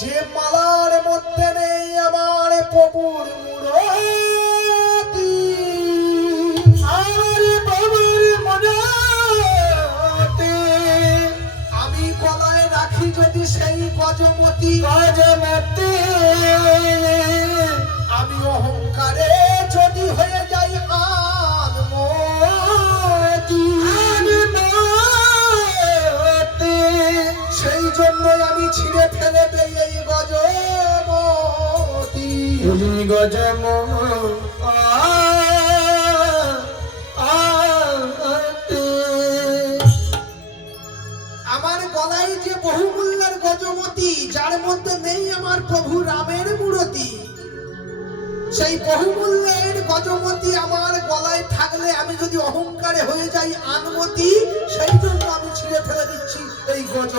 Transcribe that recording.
যে মালার মধ্যে নেই আমার প্রভুর মূরতি, আমার বাবার মূরতি আমি গলায় রাখি যদি সেই গজমতি, গজমতি আমি অহংকারে যদি হয়ে যাই আনমতি, সেই জন্যই আমি ছিঁড়ে ফেলে দেই এই গজমতি। আমার গলায় যে বহুমূল্যের গজমতি, যার মধ্যে নেই আমার প্রভু রামের মূরতি, সেই বহুমূল্যের গজমতি আমার গলায় থাকলে আমি যদি অহংকারে হয়ে যাই আনমতি, সেই জন্য আমি ছিঁড়ে ফেলে দিচ্ছি এই গজ।